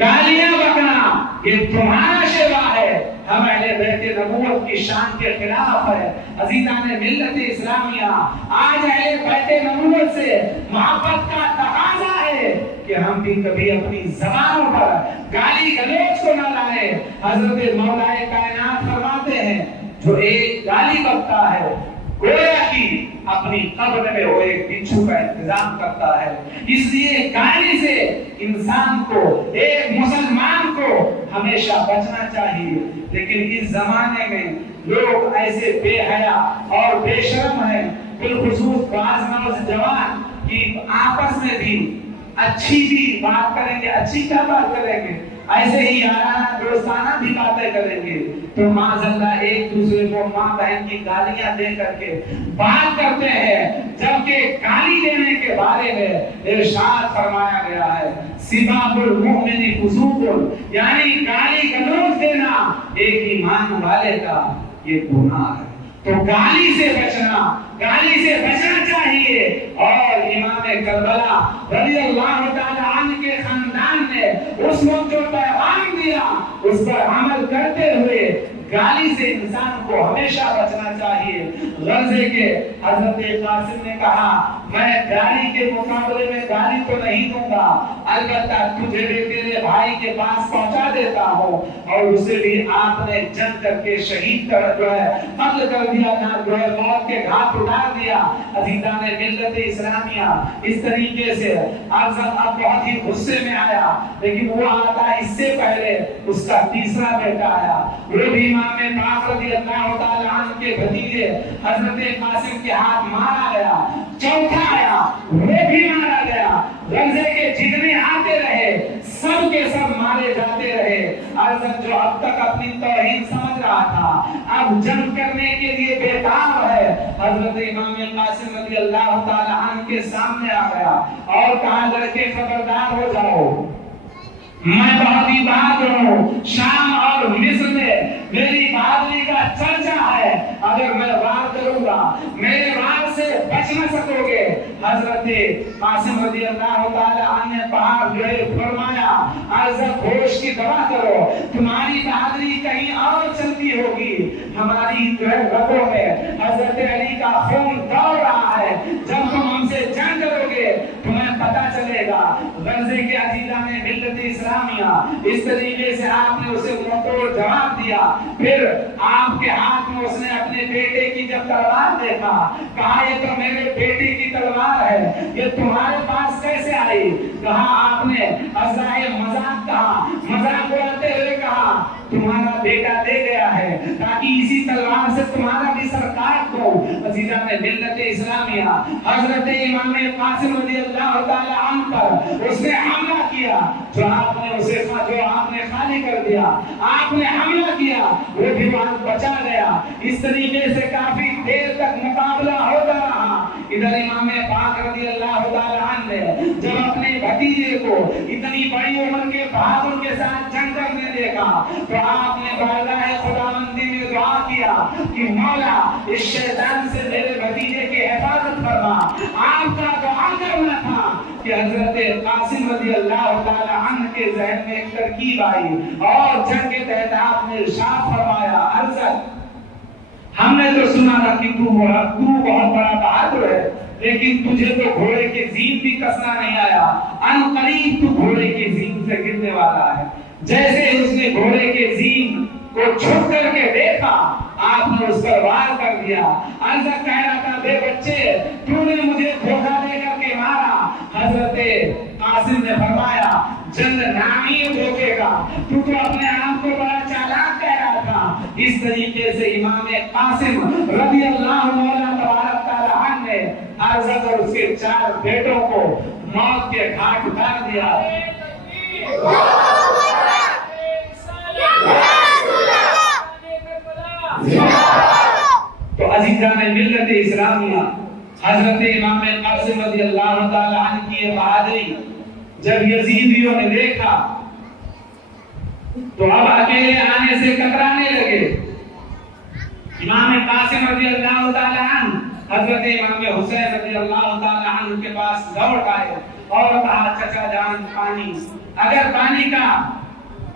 گالیاں بکنا یہ تمہارا شیوا ہے، ہم اہل بیت نبوت کی شان کے خلاف ہے۔ عزیزان ملت اسلامیہ، آج اہل بیت نبوت سے محبت کا تقاضا ہے کہ ہم بھی کبھی اپنی زبانوں پر گالی گلوچ کو نہ لائیں۔ حضرت مولا کائنات فرماتے ہیں جو ایک گالی بکتا ہے گویا کہ اپنی قبر میں وہ ایک بچھو کا انتظام کرتا ہے۔ اس لیے گالی سے انسان کو، ایک مسلمان کو ہمیشہ بچنا چاہیے۔ لیکن اس زمانے میں لوگ ایسے بے حیا اور بے شرم ہیں بالخصوص بعض نوجوان کی آپس میں بھی اچھی بھی بات کریں گے، اچھی کیا بات کریں گے، ایسے ہی یارانہ دوستانہ بھی باتیں کریں گے تو معاذ اللہ ایک دوسرے کو ماں بہن کی گالیاں دے کر کے بات کرتے ہیں، جبکہ گالی دینے کے بارے میں ارشاد فرمایا گیا ہے سباب المؤمن فسوق، یعنی گالی گلوچ دینا ایک ایمان والے کا یہ گناہ ہے۔ تو گالی سے بچنا چاہیے۔ اور امام کربلا رضی اللہ تعالی عنہ کے خاندان نے اس وقت جو پیغام دیا اس پر عمل کرتے ہوئے گالی سے انسان کو ہمیشہ بچنا چاہیے۔ غرضے کے حضرت قاسم نے کہا میں گالی کے مقابلے میں گالی تو نہیں دوں گا، البتہ تجھے بھی تیرے بھائی کے پاس پہنچا دیتا ہوں، اور اسے بھی آپ نے جنگ کر کے شہید کر قتل کر دیا، موت کے گھاٹ اتار دیا۔ عزیزان ملت اسلامیہ اس طریقے سے افضل اب بہت ہی غصے میں آیا، لیکن وہ آتا اس سے پہلے اس کا تیسرا بیٹا آیا، وہ بھی امام پاک رضی اللہ تعالی عنہ کے بھتیجے حضرت قاسم کے ہاتھ مارا گیا۔ چوتھا آیا، وہ بھی مارا گیا۔ غزے کے جتنے آتے رہے سب کے سب مارے جاتے رہے۔ ارزن جو اب تک اپنی توہین سمجھ رہا تھا اب جنگ کرنے کے لیے بیتاب ہے، حضرت امام قاسم رضی اللہ تعالی عنہ کے سامنے آ گیا اور کہا لڑکے خبردار ہو جاؤ، میں بہت ہی بہادر ہوں، شام اور مصر میں میری بہادری کا چرچا ہے، اگر میں وار کروں گا میرے وار سے بچ نہ سکو گے۔ حضرت قاسم رضی اللہ تعالی عنہ نے پہاڑ جو ہے فرمایا عرض گوش کی دوا کرو، تمہاری بہادری کہیں اور چلتی ہوگی، ہماری رگوں میں حضرت علی کا خون دوڑ رہا ہے، جب تم ہم سے جنگ کرو گے تمہیں پتہ چلے گا۔ غرضے کے عزیزان ملت اسلامیہ اس طریقے سے آپ نے اسے منہ توڑ جواب دیا۔ پھر آپ کے ہاتھ میں اس نے اپنے بیٹے کی جب تلوار دیکھا کہا یہ تو میرے بیٹے کی تلوار ہے، یہ تمہارے پاس کیسے آئی؟ کہا آپ نے ازائے مذاق کہا، مذاق اڑاتے ہوئے کہا تمہارا بیٹا دے گیا ہے تاکہ اسی تلوار سے تمہارا بھی سر کاٹ دو۔ عزیزان ملت اسلامیہ حضرت امام قاسم رضی اللہ تعالی عنہ پر اس نے حملہ کیا، جو آپ نے خالی کر دیا، آپ نے حملہ کیا، وہ بھی وہاں بچا گیا۔ اس طریقے سے کافی دیر تک مقابلہ ہوتا رہا۔ ادھر امام پاک رضی اللہ تعالی عنہ نے جب اپنے بھتیجے کو اتنی بڑی عمر کے بہادر کے ساتھ جنگ کرنے دیکھا تو آپ نے بارگاہ خداوندی میں دعا کیا کہ مولا اس شیطان سے میرے بھتیجے کی حفاظت فرما۔ آپ کا دعا کرنا تھا کہ حضرت قاسم رضی اللہ تعالی عنہ کے ذہن میں ایک ترکیب آئی اور جنگ کے تحت آپ نے ارشاد فرمایا ارزق ہم نے تو سنا تھا کہ تو بہت بڑا بہادر ہے، لیکن تجھے تو گھوڑے کے زین بھی کسنا نہیں آیا، ان قریب تو گھوڑے کے زین سے گرنے والا ہے۔ جیسے اس نے گھوڑے کے زین کو چھپ کر کے دیکھا آپ نے اس پر وار کر دیا۔ ارزق کہہ رہا تھا بے بچے تو نے مجھے دھوکہ دے کر کے مارا۔ حضرت قاسم نے فرمایا جنگ نامی دھوکے کا، تو اپنے آپ کو بڑا چالاک کہہ رہا تھا۔ اس طریقے سے امام قاسم رضی اللہ تبارک تعالی عنہ نے ارزق اور اس کے 4 بیٹوں کو موت کے گھاٹ اتار دیا۔ تو عزیزان ملت اسلامیہ حضرت امام قاسم رضی اللہ تعالی عنہ کی بہادری جب یزیدیوں نے دیکھا تو اب اکیلے آنے سے کترانے لگے۔ امام قاسم رضی اللہ تعالی عنہ حضرت امام حسین رضی اللہ تعالی عنہ کے پاس دوڑ آئے اور کہا چچا جان اگر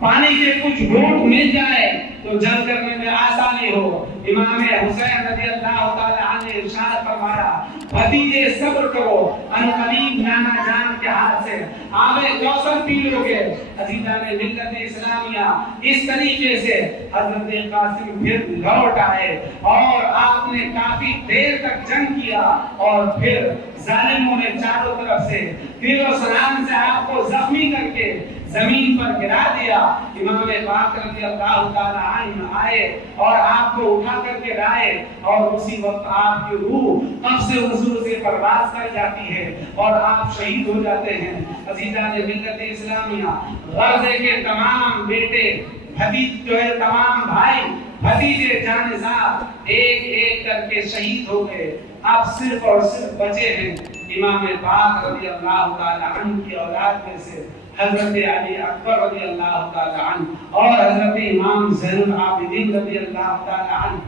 پانی کے کچھ گھونٹ مل جائے تو جنگ کرنے میں آسانی ہو۔ امام حسین رضی اللہ تعالی عنہ نے ارشاد فرمایا بھتیجے صبر کرو، ان قریب نانا جان کے ہاتھ سے آب کوثر پی لو گے۔ عزیزان ملت اسلامیہ اس طریقے سے حضرت قاسم پھر لوٹ آئے اور آپ نے کافی دیر تک جنگ کیا اور پھر ظالموں نے چاروں طرف سے تیر و سلام سے آپ کو زخمی کر کے زمین پر گرا دیا. امام پاک رضی اللہ تعالی عنہ آئے اور آپ کو اٹھا کر کے لائے اور اسی وقت آپ کی روح قبض حضور سے پرواز کر جاتی ہے اور آپ شہید ہو جاتے ہیں. عزیزان ملت اسلامیہ، غزے کے تمام بیٹے بھتیج جو ہے، تمام بھائی بھتیجے جانصاف ایک ایک کر کے شہید ہو گئے. اب صرف اور صرف بچے ہیں امام پاک رضی اللہ تعالی عنہ کی اولاد میں سے حضرت علی اکبر رضی اللہ تعالی عنہ اور حضرت امام زین العابدین رضی اللہ تعالی عنہ.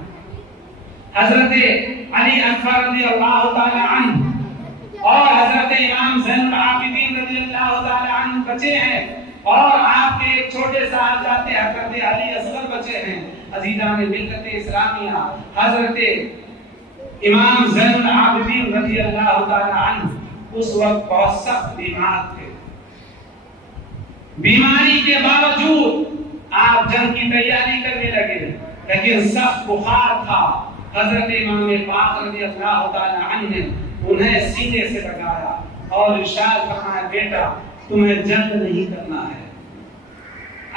حضرت علی اکبر رضی اللہ تعالی عنہ اور حضرت امام زین العابدین رضی اللہ تعالی عنہ بچے ہیں اور آپ کے ایک چھوٹے صاحبزادے حضرت علی اصغر بچے ہیں. عزیزان ملت اسلامیہ، حضرت امام زین العابدین رضی اللہ تعالی عنہ اس وقت بہت سخت بیمار تھے. بیماری کے باوجود آپ جنگ کی تیاری کرنے لگے، لیکن سخت بخار تھا. حضرت امام پاک رضی اللہ تعالی عنہ نے انہیں سینے سے لگایا اور ارشاد فرمایا، بیٹا تمہیں جنگ نہیں کرنا ہے.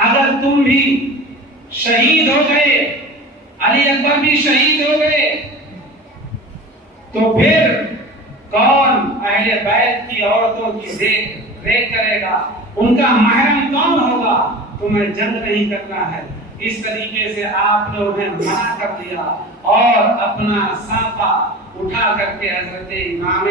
اگر تم بھی شہید ہو گئے، علی اکبر بھی شہید ہو گئے، تو پھر کون اہل بیت کی عورتوں کی دیکھ ریکھ کرے گا؟ ان کا محرم کون ہوگا؟ تمہیں جنگ نہیں کرنا ہے. اس طریقے سے آپ نے انہیں منع کر دیا اور اپنا سانپا اٹھا کر کے حضرت امام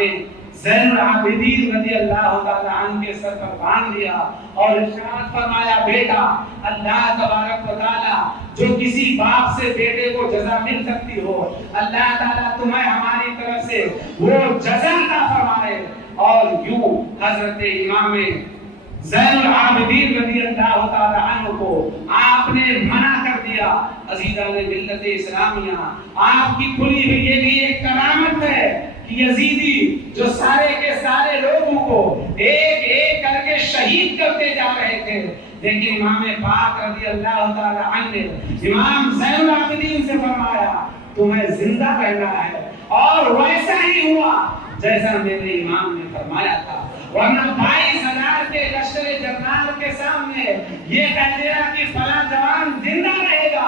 زین العابدین رضی اللہ تعالی عنہ کے سر پر باندھ دیا اور ارشاد فرمایا، بیٹا اللہ تبارک و تعالی جو کسی باپ سے بیٹے کو جزا مل سکتی ہو، اللہ تعالیٰ تمہیں ہماری طرف سے وہ جزا عطا فرمائے. اور یوں حضرت امام زین العابدین رضی اللہ تعالی عنہ کو آپ نے منع کر دیا. عزیزان ملت اسلامیہ، آپ کی کھلی ہوئی یہ بھی ایک کرامت ہے کہ یزیدی جو سارے کے سارے لوگوں کو ایک ایک کر کے شہید کرتے جا رہے تھے، لیکن امام پاک رضی اللہ تعالی عنہ نے امام زین العابدین سے فرمایا، تمہیں زندہ رہنا ہے. اور ویسا ہی ہوا جیسا میرے امام نے فرمایا تھا. ورنہ 22,000 کے لشکر جنرال کے سامنے یہ کہہ دیا کہ فلاں جوان زندہ رہے گا،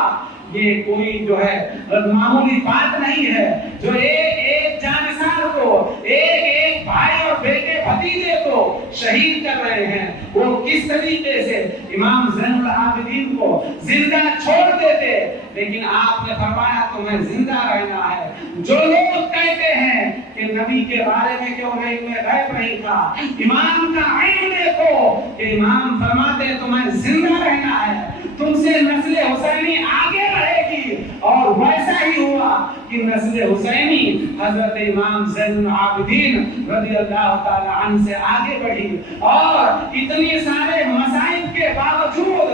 یہ کوئی جو ہے معمولی بات نہیں ہے. جو ایک ایک جانثار کو، ایک ایک بھائی اور بیٹے بھتیجے کو شہید کر رہے ہیں، وہ کس طریقے سے امام زین العابدین کو زندہ چھوڑ دیتے. لیکن آپ نے فرمایا تمہیں زندہ رہنا ہے. جو لوگ کہتے ہیں کہ نبی کے بارے میں کیوں علم غیب نہیں تھا، امام کا علم دیکھو کہ امام فرماتے تمہیں زندہ رہنا ہے، تم سے نسل حسینی آگے رہے گی. اور ویسا ہی ہوا کہ نسل حسینی حضرت امام زین العابدین رضی اللہ تعالی عنہ سے آگے بڑھی اور اتنی سارے مصائب کے باوجود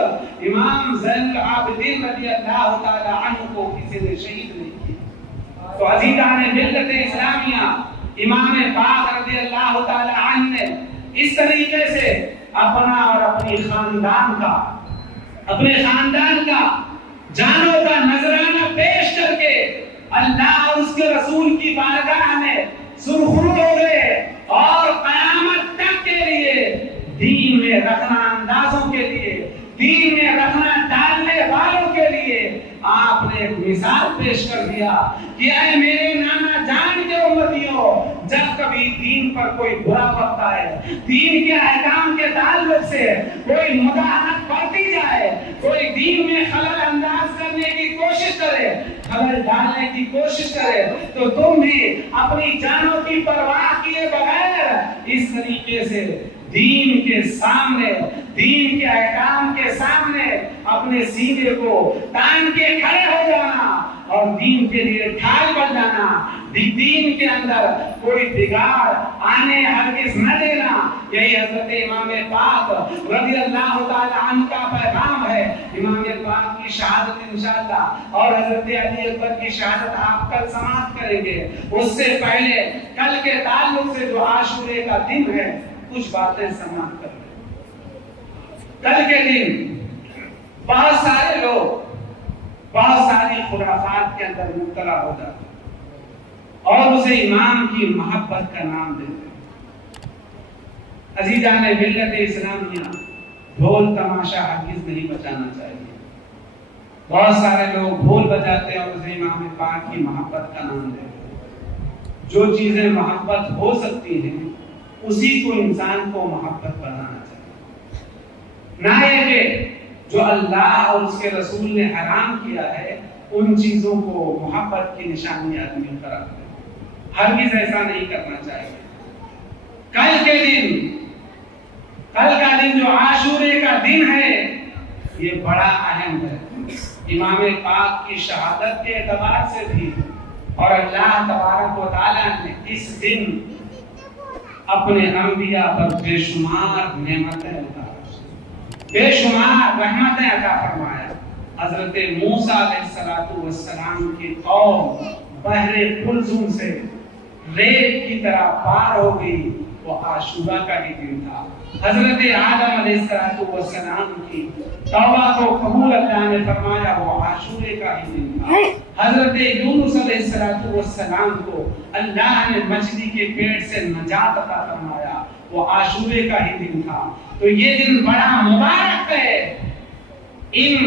امام زین العابدین رضی اللہ تعالی عنہ کو کسی نے شہید نہیں کیا. تو عزیزان ملت اسلامیہ، امام پاک رضی اللہ تعالی عنہ نے اس طریقے سے اپنا اور اپنے خاندان کا جانوں کا نذرانہ پیش کر کے اللہ اور اس کے رسول کی بارگاہ میں سرخرو ہو گئے اور قیامت تک کے لیے دین میں رکھنا اندازوں کے لیے، دین میں رکھنا ڈالنے والوں کے لیے آپ نے ایک مثال پیش کر دیا کہ اے میرے نانا جان کے امتیوں، جب کبھی دین پر کوئی برا وقت آئے، دین کے احکام کے تعلق سے کوئی مداحنت برتی جائے، کوئی دین میں خلل انداز کرنے کی کوشش کرے، خلل ڈالنے کی کوشش کرے، تو تم بھی اپنی جانوں کی پرواہ کیے بغیر اس طریقے سے دین کے سامنے، دین کے احکام کے سامنے اپنے سینے کو تان کے کھڑے ہو جانا اور دین کے لیے ڈھال بن جانا. دین کے اندر کوئی بگاڑ آنے ہرگز نہ دینا. یہی حضرت امام پاک رضی اللہ تعالی عنہ کا پیغام ہے. امام پاک کی شہادت انشاءاللہ اور حضرت علی اکبر کی شہادت آپ کل سماعت کریں گے. اس سے پہلے کل کے تعلق سے جو عاشورے کا دن ہے کچھ باتیں سماعت کر لیں. کل کے دن بہت سارے لوگ بہت ساری خرافات کے اندر مبتلا ہو جاتے اور اسے امام کی محبت کا نام دیتے. عزیزان ملت اسلامیہ، ڈھول تماشا ہرگز نہیں بجانا چاہیے۔ بہت سارے لوگ ڈھول بجاتے ہیں اور اسے امام پاک کی محبت کا نام دیتے ہیں۔ جو چیزیں محبت ہو سکتی ہیں اسی کو انسان کو محبت بنانا چاہیے، نہ یہ کہ جو اللہ اور اس کے رسول نے حرام کیا ہے ان چیزوں کو محبت کی نشانی آدمی پر رکھ دے۔ ہرگز ایسا نہیں کرنا چاہیے۔ کل کا دن جو عاشورے کا دن ہے یہ بڑا اہم ہے، امام پاک کی شہادت کے اعتبار سے بھی، اور اللہ تبارک و تعالیٰ نے اس دن اپنے انبیاء پر بے شمار نعمتیں بے شمار رحمتیں عطا فرمایا۔ حضرت موسیٰ علیہ السلام کی قوم بحر قلزم سے ریت کی طرح پار ہو گئی، وہ عاشورہ کا ہی دن تھا۔ حضرت آدم علیہ السلام کی توبہ کو قبول اللہ نے فرمایا، وہ عاشورے کا ہی دن تھا۔ حضرت یونس علیہ السلام کو اللہ نے مچھلی کے پیٹ سے نجات عطا فرمایا، وہ عاشورے کا ہی دن تھا۔ تو یہ دن بڑا مبارک ہے، ان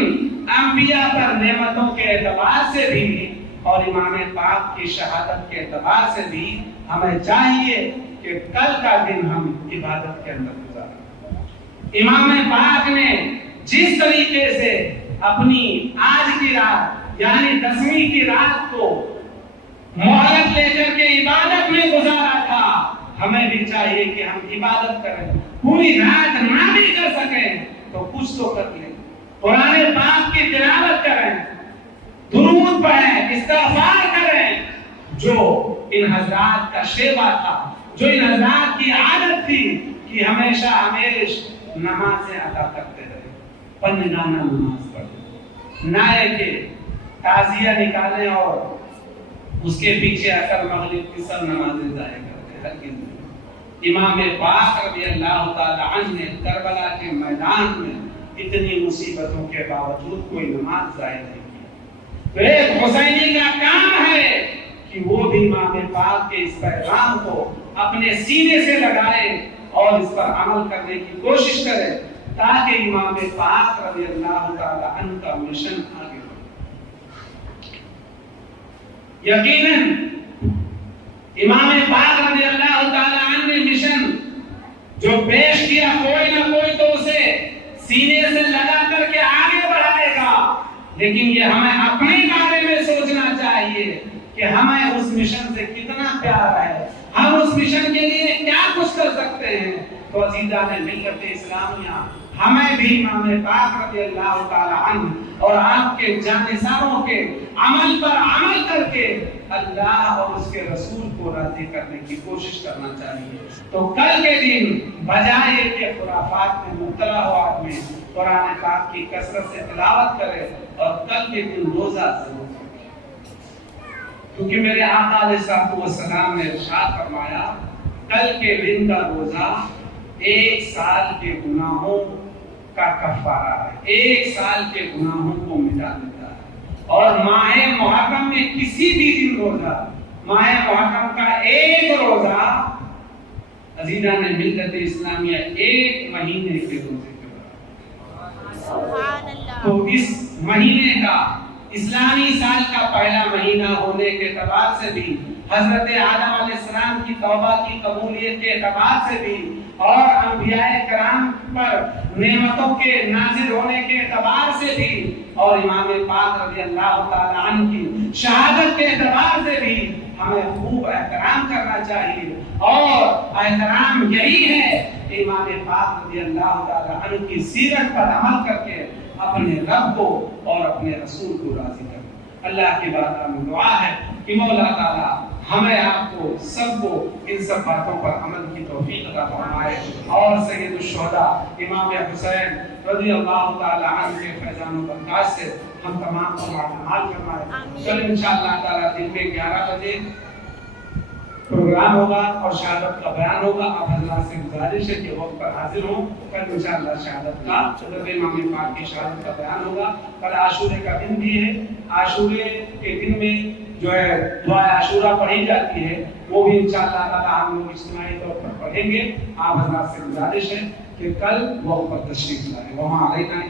انبیاء پر نعمتوں کے اعتبار سے بھی اور امام پاک کی شہادت کے اعتبار سے بھی ہمیں چاہیے کہ کل کا دن ہم عبادت کے اندر گزاریں۔ امام پاک نے جس طریقے سے اپنی آج کی رات یعنی 10ویں کی رات کو مہلت لے کر کے عبادت میں گزارا تھا، ہمیں بھی چاہیے کہ ہم عبادت کریں، پوری رات نہ بھی کر سکیں تو کچھ تو کر لیں، قرآن پاک کی تلاوت کریں، درود پڑھیں، استغفار کریں، جو ان حضرات کا شیوا تھا، جو ان حضرات کی عادت تھی کہ ہمیشہ نمازیں ادا کرتے رہے، پنجگانہ نماز پڑھیں، نہ ہے کہ تعزیہ نکالیں اور اس کے پیچھے اثر مغرب کی سب نمازیں ضائع کرتے ہیں۔ امام پاک رضی اللہ تعالی عنہ نے کربلا کے میدان میں اتنی مصیبتوں کے باوجود کوئی نماز ضائع نہیں کی۔ تو ایک حسینی کا کام ہے کہ وہ بھی امام پاک کے اس پیغام کو اپنے سینے سے لگائے اور اس پر عمل کرنے کی کوشش کرے تاکہ امام پاک رضی اللہ تعالی عنہ کا مشن آگے بڑھے۔ یقیناً امام پاک رضی اللہ تعالی عنہ نے مشن جو پیش کیا کوئی نہ کوئی تو اسے سینے سے لگا کر کے آگے بڑھائے گا، لیکن یہ ہمیں اپنے بارے میں سوچنا چاہیے کہ ہمیں اس مشن سے کتنا پیار ہے، ہم اس مشن کے لیے کیا کچھ کر سکتے ہیں۔ تو عزیزان ملت اسلامیہ، ہمیں بھی امام پاک رضی اللہ تعالی عنہ اور آپ کے جانثاروں کے عمل پر عمل کر کے اللہ اور اس کے رسول کو راضی کرنے کی کوشش کرنا چاہیے۔ تو کل کے دن بجائے کہ خرافات میں مبتلا ہو آدمی قرآن پاک کی کثرت سے تلاوت کرے اور کل کے دن روزہ ضرور رکھے، کیونکہ میرے آقا علیہ السلام نے ارشاد فرمایا کل کے دن کا روزہ 1 سال کے گناہوں کا کفارہ ہے، 1 سال کے گناہوں کو مٹا دیتا ہے۔ اور ماہ محرم میں کسی بھی دن روزہ، ماہ محرم کا ایک روزہ عزیزان ملت اسلامیہ 1 مہینے کے روزے کے برابر۔ سبحان اللہ۔ تو اس مہینے کا اسلامی سال کا پہلا مہینہ ہونے کے اعتبار سے بھی، حضرت آدم علیہ السلام کی توبہ کی قبولیت کے اعتبار سے بھی، اور انبیاء کرام پر نعمتوں کے نازل ہونے کے اعتبار سے بھی، اور امام پاک رضی اللہ تعالی عنہ کی شہادت کے اعتبار سے بھی ہمیں خوب احترام کرنا چاہیے۔ اور احترام یہی ہے کہ امام پاک رضی اللہ تعالی عنہ کی سیرت پر عمل کر کے اپنے رب کو اور اپنے رسول کو راضی کریں۔ اللہ کی بارگاہ میں دعا ہے کہ مولا تعالی ہمیں آپ کو سب کو ان سب باتوں پر عمل کی توفیق عطا فرمائے، اور سید الشہداء امام حسین رضی اللہ تعالی عنہ کے فیضان و برکات سے ہم تمام کو مال فرمائے۔ کل انشاءاللہ تعالی دن میں 11 بجے پروگرام ہوگا اور شہادت کا بیان ہوگا۔ آپ حضرات سے گزارش ہے کہ وقت پر حاضر ہوں۔ کل انشاءاللہ شہادت کا حضرت امام پاک کی شہادت کا بیان ہوگا۔ کل عاشورے کا دن بھی ہے، عاشورے کے دن میں جو ہے دعائے عاشورہ پڑھی جاتی ہے وہ بھی انشاءاللہ تعالی ہم لوگ اجتماعی طور پر پڑھیں گے. آپ حضرات سے گزارش ہے کہ کل وقت پر تشریف لائیں. وہاں علینا